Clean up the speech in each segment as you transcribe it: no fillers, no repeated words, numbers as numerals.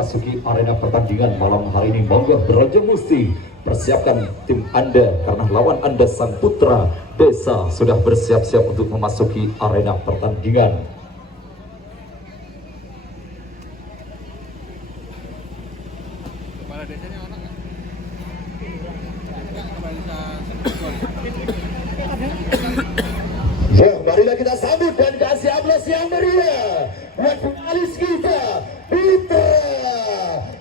memasuki arena pertandingan malam hari ini. Monggo Brojo Musti, persiapkan tim Anda karena lawan Anda Sang Putra Desa sudah bersiap-siap untuk memasuki arena pertandingan. Kepala desanya orang nggak? Ya, marilah kita sambut dan kasih aplaus yang meriah buat finalis kita, Putra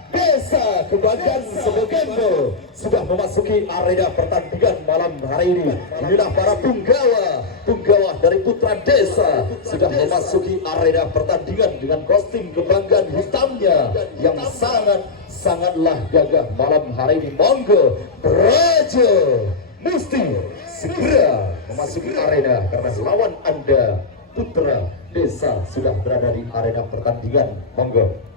Desa Kebanggaan Sebogendo sudah memasuki arena pertandingan malam hari ini. Inilah para punggawa dari Putra Desa sudah memasuki arena pertandingan dengan kostum kebanggaan hitamnya yang sangatlah gagah malam hari ini. Monggo Brojo Musti segera memasuki arena karena lawan Anda Putra Desa sudah berada di arena pertandingan. Monggo.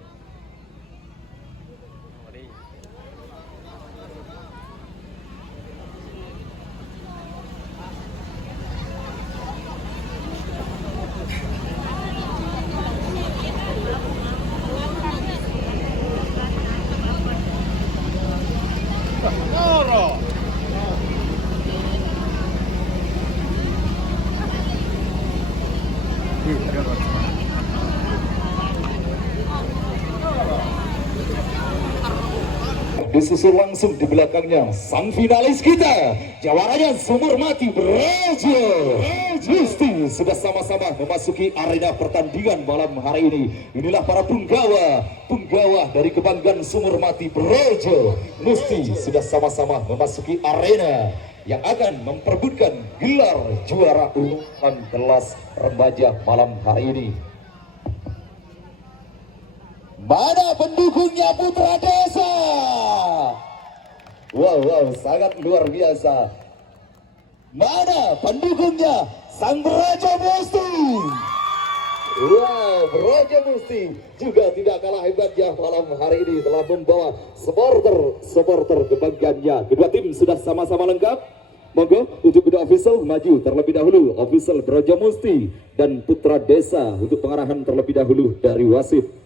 Disusul langsung di belakangnya sang finalis kita, jawaranya Sumur Mati Brojo Musti sudah sama-sama memasuki arena pertandingan malam hari ini. Inilah para punggawa dari kebanggaan Sumur Mati Brojo Musti sudah sama-sama memasuki arena yang akan memperebutkan gelar juara umum kelas remaja malam hari ini. Mana pendukungnya Putra Desa? Wow, sangat luar biasa. Mana pendukungnya Sang Brojo Musti? Wow, Brojo Musti juga tidak kalah hebatnya malam hari ini, telah membawa supporter kebanggaannya. Kedua tim sudah sama-sama lengkap. Monggo untuk kedua official maju terlebih dahulu, official Brojo Musti dan Putra Desa untuk pengarahan terlebih dahulu dari wasit.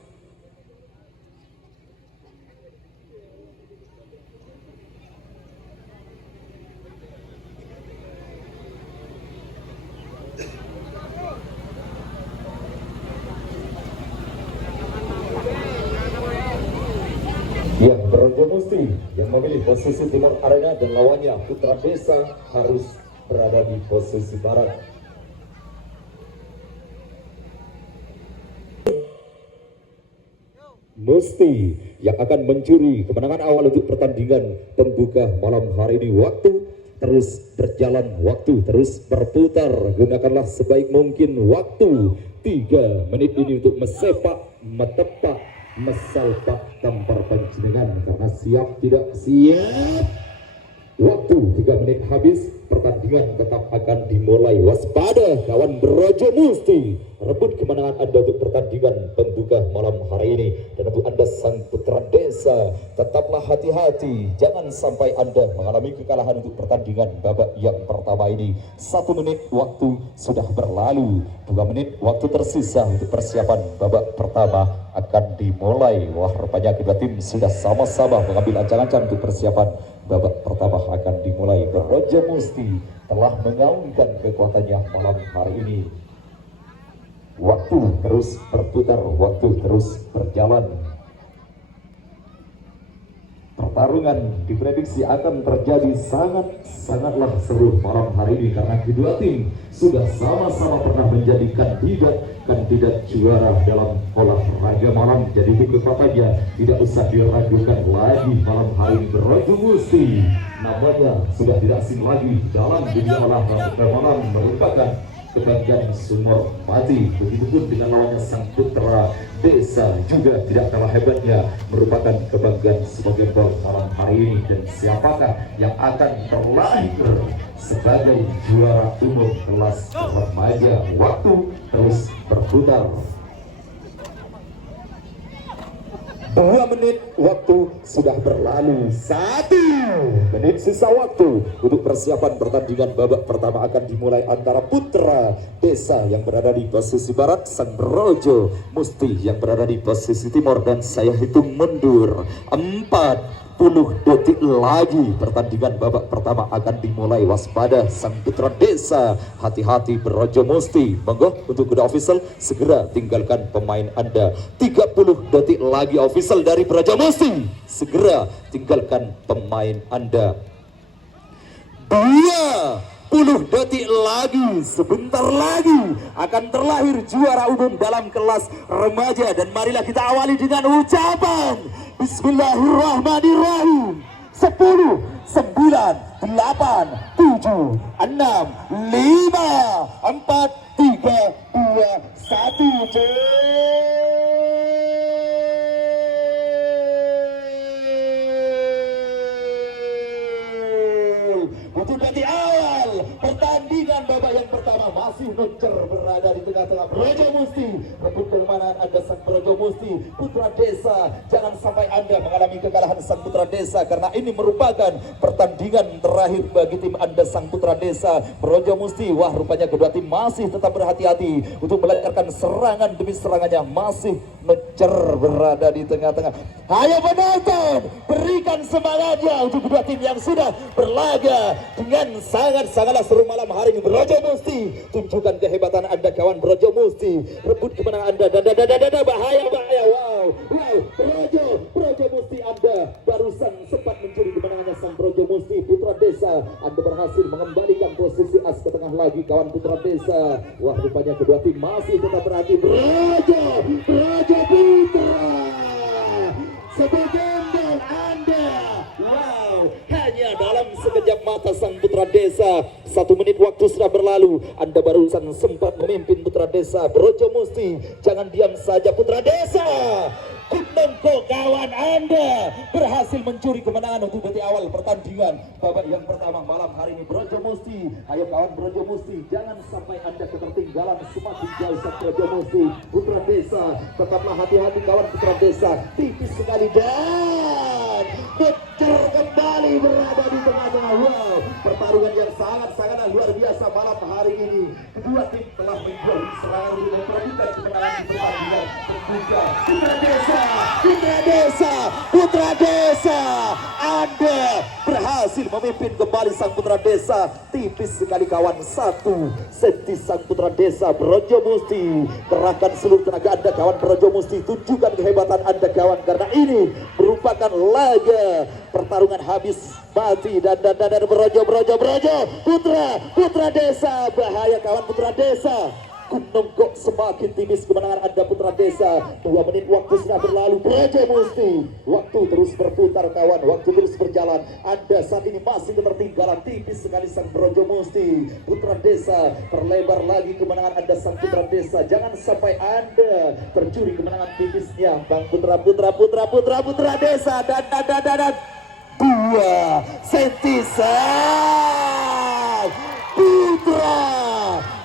Ya, Brojo Musti yang memilih posisi timur arena dan lawannya Putra Desa harus berada di posisi barat. Musti yang akan mencuri kemenangan awal untuk pertandingan pembuka malam hari ini. Waktu terus berjalan, waktu terus berputar. Gunakanlah sebaik mungkin waktu 3 menit ini untuk mesepak, metepak, mesalpak tampar panjenengan karena siap tidak siap. Waktu 3 menit habis, pertandingan tetap akan dimulai. Waspada kawan Brojo Musti, rebut kemenangan Anda untuk pertandingan pembuka malam hari ini. Dan untuk Anda Sang Putra Desa, tetaplah hati-hati, jangan sampai Anda mengalami kekalahan untuk pertandingan babak yang pertama ini. 1 menit waktu sudah berlalu, 2 menit waktu tersisa untuk persiapan babak pertama akan dimulai. Wah, rupanya kedua tim sudah sama-sama mengambil ancang-ancang untuk persiapan babak pertama akan dimulai. Brojo Musti telah mengaungkan kekuatannya malam hari ini. Waktu terus berputar, waktu terus berjalan. Pertarungan diprediksi akan terjadi sangatlah seru malam hari ini karena kedua tim sudah sama-sama pernah menjadi kandidat juara dalam olahraga malam. Jadi kekuatannya tidak usah diragukan lagi malam hari ini. Brojo Musti namanya sudah tidak asing lagi dalam dunia olahraga malam, merupakan kebanggaan Sumur Mati. Begitupun dengan lawannya Sang Putra Desa juga tidak kalah hebatnya, merupakan kebanggaan sebagai malam hari ini. Dan siapakah yang akan terlahir sebagai juara umum kelas remaja? Waktu terus berputar. 2 menit waktu sudah berlalu. 1 menit sisa waktu untuk persiapan pertandingan babak pertama akan dimulai antara Putra Desa yang berada di posisi barat, Sang Brojo Musti yang berada di posisi timur, dan saya hitung mundur 40 detik lagi pertandingan babak pertama akan dimulai. Waspada Sang Putra Desa, hati-hati Brojo Musti. Monggo untuk kuda official segera tinggalkan pemain Anda. 30 detik lagi official dari Brojo Musti, segera tinggalkan pemain Anda. 20 detik lagi, sebentar lagi akan terlahir juara umum dalam kelas remaja, dan marilah kita awali dengan ucapan Bismillahirrahmanirrahim. 10, 9, 8, 7, 6, 5, 4, 3, 2, 1. Untuk di awal pertandingan babak yang pertama masih ngecer berada di tengah-tengah Brojo Musti. Rebut kemenangan Anda Sang Brojo Musti. Putra Desa, jangan sampai Anda mengalami kekalahan Sang Putra Desa, karena ini merupakan pertandingan terakhir bagi tim Anda Sang Putra Desa. Brojo Musti, wah rupanya kedua tim masih tetap berhati-hati untuk melancarkan serangan demi serangannya, masih ngecer berada di tengah-tengah. Ayo penonton, berikan semangatnya untuk kedua tim yang sudah berlaga dengan sangatlah seru malam hari ini. Brojo Musti, tunjukkan kehebatan Anda kawan Brojo Musti, rebut kemenangan Anda. Bahaya, wow, Brojo Musti, Anda barusan sempat mencuri kemenangannya Sang Brojo Musti. Putra Desa, Anda berhasil mengembalikan posisi as ke tengah lagi kawan Putra Desa. Wah rupanya kedua tim masih tetap berhati. Brojo Putra, sebagian Anda, wow, hanya dalam sekejap mata Sang Putra Desa. 1 menit waktu sudah berlalu, Anda barusan sempat memimpin Putra Desa. Brojo Musti, jangan diam saja Putra Desa. Kunengko kawan Anda berhasil mencuri kemenangan untuk detik awal pertandingan babak yang pertama malam hari ini. Brojo Musti, ayo kawan Brojo Musti, jangan sampai Anda ketertinggalan semakin jauh Sang Brojo Musti. Putra Desa, tetaplah hati-hati kawan Putra Desa, tipis sekali dan kecer kembali berada di tengah-tengah. Wow, pertarungan yang sangat luar biasa malam hari ini. Kedua tim telah menjual serangan untuk memperebutkan kemenangan di pertandingan terbuka. Putra Desa, Anda berhasil memimpin kembali Sang Putra Desa. Tipis sekali kawan, 1 senti Sang Putra Desa. Brojo Musti, kerahkan seluruh tenaga Anda kawan Brojo Musti, tunjukkan kehebatan Anda kawan, karena ini merupakan laga pertarungan habis mati. Dan Brojo Putra Desa, bahaya kawan Putra Desa. Gunung kok semakin tipis kemenangan Anda Putra Desa. 2 menit waktu sudah berlalu. Brojo Musti, waktu terus berputar kawan, waktu terus berjalan. Anda saat ini masih ketertinggalan, tipis sekali Sang Brojo Musti. Putra Desa, perlebar lagi kemenangan Anda Sang Putra Desa. Jangan sampai Anda tercuri kemenangan tipisnya Bang Putra Desa. Dan 2 senti Putra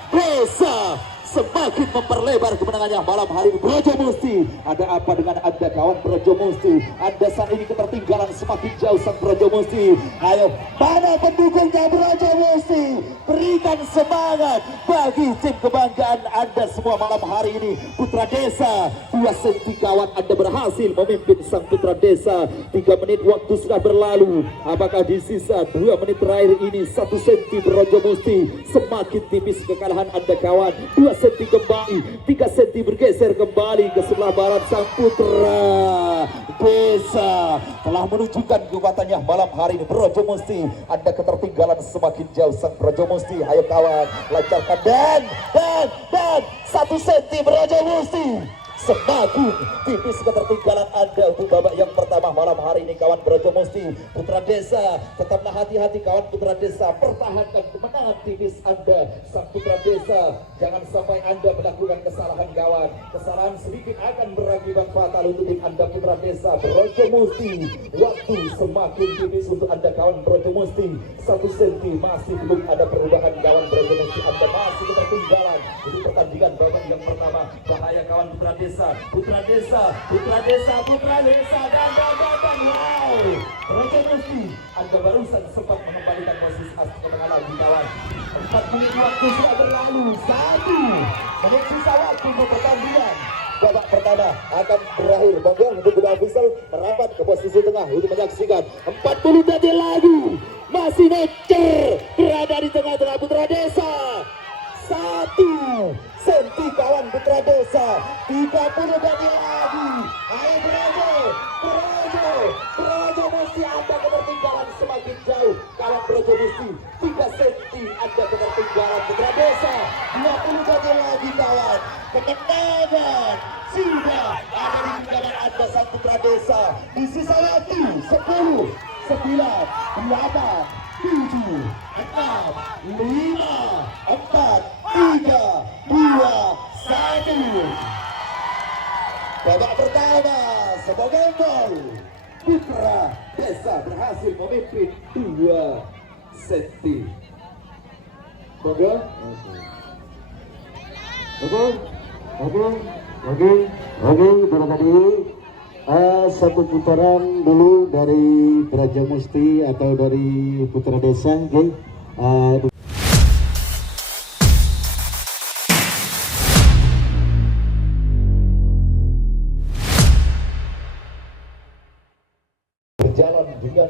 Desa semakin memperlebar kemenangannya malam hari ini. Brojo Musti, ada apa dengan Anda kawan Brojo Musti? Anda saat ini ketertinggalan semakin jauh Sang Brojo Musti. Ayo, mana pendukungnya Brojo Musti? Berikan semangat bagi tim kebanggaan Anda semua malam hari ini. Putra Desa, 2 senti kawan, Anda berhasil memimpin Sang Putra Desa. 3 menit waktu sudah berlalu. Apakah di sisa 2 menit terakhir ini 1 senti Brojo Musti semakin tipis kekalahan Anda kawan. 2 senti kembali, 3 senti bergeser kembali ke sebelah barat. Sang Putra Desa telah menunjukkan kekuatannya malam hari ini. Brojo Musti, Anda ketertinggalan semakin jauh Sang Brojo Musti. Ayo kawan, lancarkan dan 1 senti Brojo Musti semakin tipis ketertinggalan Anda untuk babak yang pertama malam hari ini. kawan Brojo Musti. Putra Desa, tetaplah hati-hati kawan Putra Desa, pertahankan kemenangan tipis Anda. Sang Putra Desa, jangan sampai Anda melakukan kesalahan kawan. Kesalahan sedikit akan berakibat fatal untuk tim Anda Putra Desa. Brojo Musti, waktu semakin tipis untuk Anda kawan Brojo Musti. 1 senti masih belum ada perubahan kawan Brojo Musti. Anda masih ketertinggalan di pertandingan babak yang pertama. Bahaya kawan Putra Desa, Putra Desa, Putra Desa, Putra Desa, dan wow, Brojo Musti, Anda barusan sempat mengembalikan posisi ke tengah lagi kawan. 4 menit waktu sudah berlalu, 1 menit sisa waktu untuk pertandingan. Babak pertama akan berakhir. Bangga untuk kedua official merapat ke posisi tengah untuk menyaksikan 40 detik lagi. Masih Nocer berada di tengah-tengah Putra Desa. 1 senti kawan Putra Desa. 30 detik lagi. Ayo Brojo, Brojo, Brojo Musti, Anda ketertinggalan semakin jauh. Kawan Brojo Musti, 3 senti Anda ketertinggalan Putra Desa. 20 detik lagi kawan. Kemenangan sudah ada di tangan Anda sang Putra Desa. Di sisa waktu 10, 9, 8, 7, 6, 5, 4, 3, 2, 1. Babak pertama sebagai gol. Putra Desa berhasil memimpin 2 senti. Bangga. Oke, pada tadi satu putaran dulu dari Brojo Musti atau dari Putra Desa. Berjalan dengan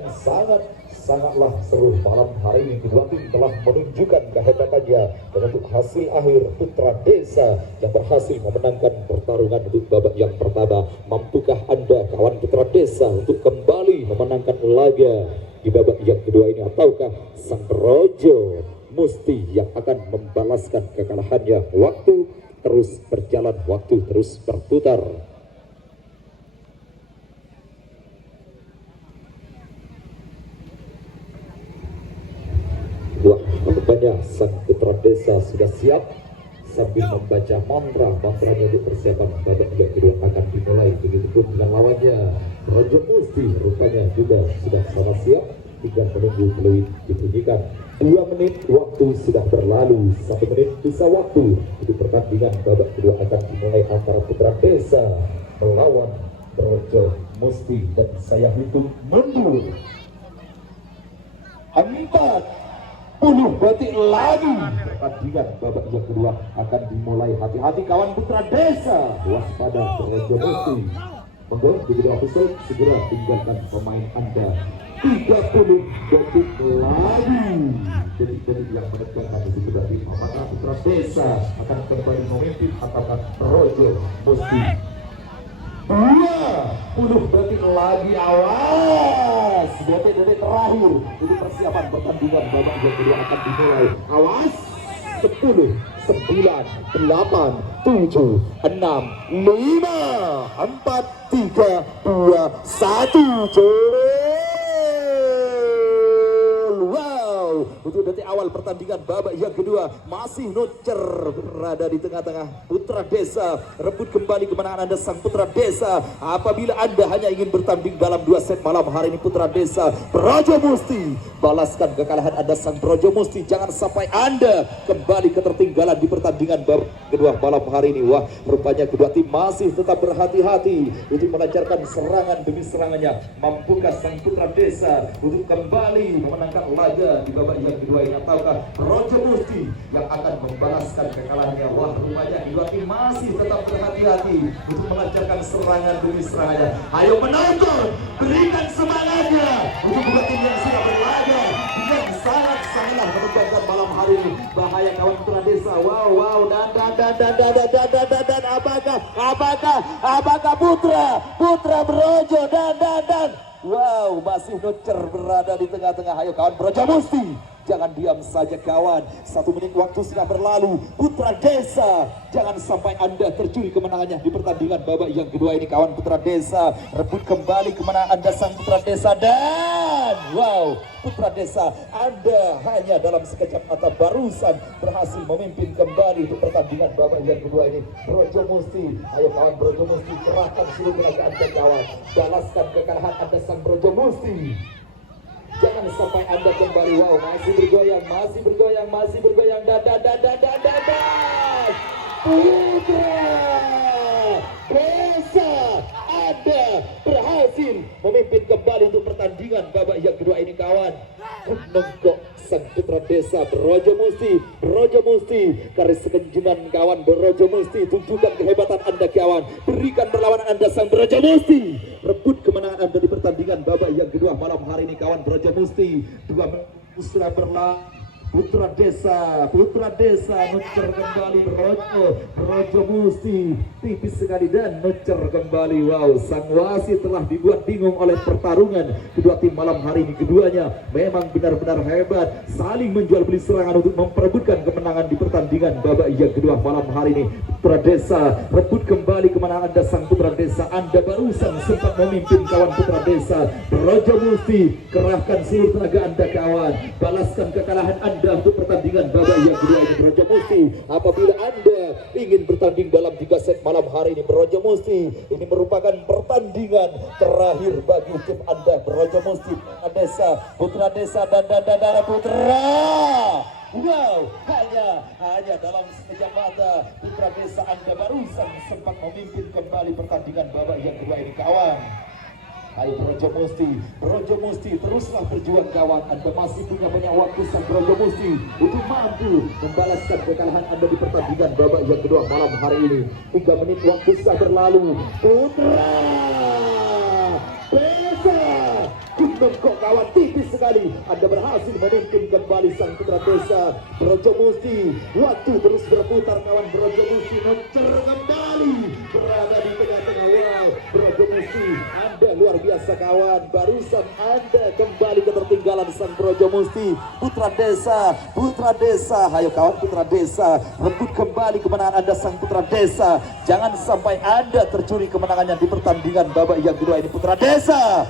sangatlah seru malam hari ini. Kedua tim telah menunjukkan kehebatannya dan untuk hasil akhir Putra Desa yang berhasil memenangkan pertarungan untuk babak yang pertama. Mampukah Anda kawan Putra Desa untuk kembali memenangkan laga di babak yang kedua ini, ataukah sang Brojo Musti yang akan membalaskan kekalahannya? Waktu terus berjalan, waktu terus berputar. Wah, rupanya sang Putra Desa sudah siap sambil membaca mantranya untuk persiapan babak yang kedua akan dimulai. Begitupun dengan lawannya Brojo Musti, rupanya juga sudah sama siap, tinggal menunggu peluit dibunyikan. 2 menit waktu sudah berlalu, 1 menit sisa waktu untuk pertandingan babak kedua akan dimulai antara Putra Desa melawan Brojo Musti. Dan saya hitung mundur 40 detik lagi pertandingan babak yang kedua akan dimulai. Hati-hati kawan Putra Desa, waspada Brojo Musti. Monggo begitu official segera tinggalkan pemain Anda. 30 detik lagi. Jadi yang menegakkan itu sudah tim. Apakah Putra Desa akan kembali memimpin ataukah Brojo Musti? 20 detik lagi, awas, detik-detik terakhir untuk persiapan pertandingan babak yang kedua akan dimulai. Awas, 10, 9, 8, 7, 6, 5, 4, 3, 2, 1. Wow, untuk detik awal pertandingan babak yang kedua masih Nocer berada di tengah-tengah Putra Desa. Rebut kembali kemenangan Anda sang Putra Desa. Apabila Anda hanya ingin bertanding dalam 2 set malam hari ini Putra Desa, Brojo Musti, balaskan kekalahan Anda sang Brojo Musti. Jangan sampai Anda kembali ketertinggalan di pertandingan babak kedua malam hari ini. Wah, rupanya kedua tim masih tetap berhati-hati untuk melancarkan serangan demi serangannya. Mampukah sang Putra Desa untuk kembali memenangkan laga di babak yang kedua ini, ataukah Brojo Musti yang akan membalaskan kekalahannya? Wah, rupanya dua tim masih tetap berhati-hati untuk melancarkan serangan demi serangannya. Ayo menonton, berikan semangatnya untuk dua tim yang sudah berlaga dengan sangat-sangatlah menegangkan malam hari ini. Bahaya kawan Putra Desa. Wow, dan apakah Putra Brojo dan wow, masih Nocer berada di tengah-tengah. Ayo kawan Brojo Musti, jangan diam saja kawan. 1 menit waktu sudah berlalu. Putra Desa, jangan sampai Anda tercuri kemenangannya di pertandingan babak yang kedua ini kawan. Putra Desa rebut kembali kemenangan Anda sang Putra Desa, dan wow, Putra Desa Anda hanya dalam sekejap mata barusan berhasil memimpin kembali untuk pertandingan babak yang kedua ini. Brojo Musti, ayo kawan Brojo Musti, kerahkan seluruh tenaga Anda kawan, balaskan kekalahan Anda sang Brojo Musti. Jangan sampai Anda kembali, wow, masih bergoyang, Putra Desa Anda berhasil memimpin kembali untuk pertandingan babak yang kedua ini kawan. Menengkok sang Putra Desa Brojo Musti, garis kekenjungan kawan Brojo Musti, tunjukkan kehebatan Anda kawan, berikan perlawanan Anda sang Brojo Musti, rebut kemenangan Anda di pertandingan babak yang kedua malam hari ini kawan. Brojo Musti 2 menit sudah berlalu. Putra Desa nucer kembali Brojo Musti tipis sekali dan nucer kembali. Wow, sang wasit telah dibuat bingung oleh pertarungan kedua tim malam hari ini. Keduanya memang benar-benar hebat, saling menjual beli serangan untuk memperebutkan kemenangan di pertandingan babak yang kedua malam hari ini. Putra Desa rebut kembali kemenangan Anda sang Putra Desa. Anda barusan sempat memimpin kawan Putra Desa. Brojo Musti, kerahkan seluruh tenaga Anda kawan, balaskan kekalahan Anda untuk pertandingan babak yang kedua ini. Brojo Musti, apabila Anda ingin bertanding dalam 3 set malam hari ini, Brojo Musti, ini merupakan pertandingan terakhir bagi tim Anda. Brojo Musti, Putra Desa dan Putra. Wow, hanya dalam sekejap mata Putra Desa Anda barusan sempat memimpin kembali pertandingan babak yang kedua ini kawan. Ayo Brojo Musti, teruslah berjuang kawan. Anda masih punya banyak waktu sang Brojo Musti untuk mampu membalaskan kekalahan Anda di pertandingan babak yang kedua malam hari ini. 3 menit waktu sudah berlalu. Putra Desa, kok kawan, tipis sekali Anda berhasil memimpin kembali sang Putra Desa. Brojo Musti, waktu terus berputar kawan. Brojo Musti mencer kembali, berada di tengah-tengah. Wow, Brojo Musti, Anda luar biasa kawan, barusan Anda kembali ketertinggalan sang Brojo Musti. Putra Desa, ayo kawan Putra Desa, rebut kembali kemenangan Anda sang Putra Desa. Jangan sampai Anda tercuri kemenangannya di pertandingan babak yang kedua ini. Putra Desa,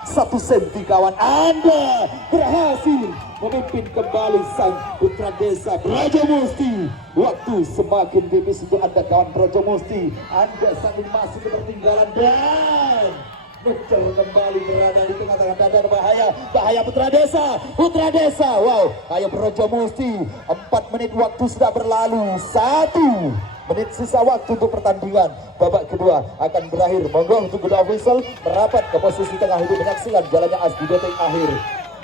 1 senti kawan, Anda berhasil memimpin kembali sang Putra Desa. Brojo Musti, waktu semakin tipis untuk Anda kawan Brojo Musti. Anda saat ini masih ketertinggalan dan nucer kembali, berada di tengah-tengah dan bahaya Putra Desa. Wow, ayo Brojo Musti, 4 menit waktu sudah berlalu. 1 menit sisa waktu untuk pertandingan babak kedua akan berakhir. Monggo untuk kuda official merapat ke posisi tengah untuk menyaksikan jalannya di detik akhir.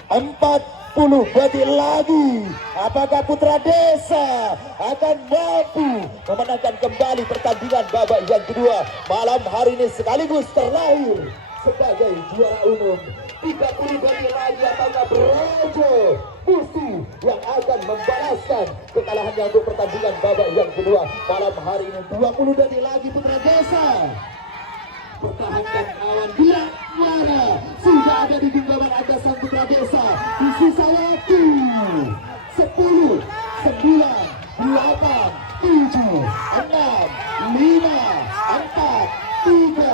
40 detik lagi, apakah Putra Desa akan mampu memenangkan kembali pertandingan babak yang kedua malam hari ini sekaligus terlahir sebagai juara umum? 30 detik lagi, apakah Brojo Musti yang akan membalaskan kekalahannya untuk pertandingan babak yang kedua malam hari ini? 20 detik lagi, Putra Desa pertahankan kawan, bila mana sudah ada di genggaman Anda sang Putra Desa. Di sisa waktu 10, 9, 8, 7, 6, 5, 4, 3,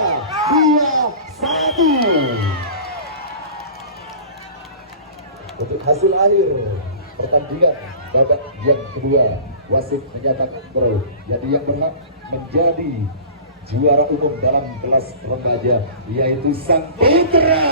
2, 1. Untuk hasil akhir pertandingan babak yang kedua, wasit menyatakan bahwa jadi yang berhak menjadi juara umum dalam kelas remaja yaitu sang Putra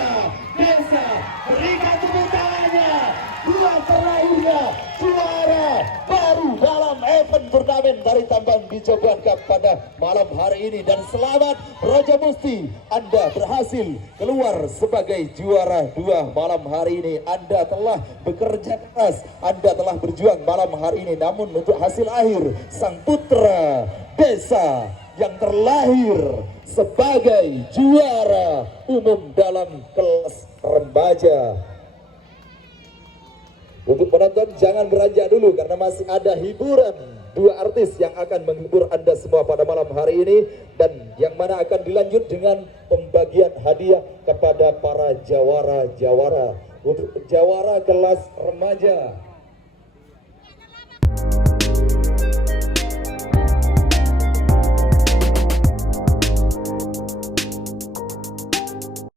Desa. Berikan tepuk tangannya, dua terakhirnya juara baru dalam event turnamen dari Tambang Bijobuan Cup pada malam hari ini. Dan selamat Brojo Musti, Anda berhasil keluar sebagai juara 2 malam hari ini. Anda telah bekerja keras, Anda telah berjuang malam hari ini, namun untuk hasil akhir sang Putra Desa yang terlahir sebagai juara umum dalam kelas remaja. Untuk penonton jangan beranjak dulu karena masih ada hiburan 2 artis yang akan menghibur Anda semua pada malam hari ini, dan yang mana akan dilanjut dengan pembagian hadiah kepada para jawara-jawara. Untuk jawara kelas remaja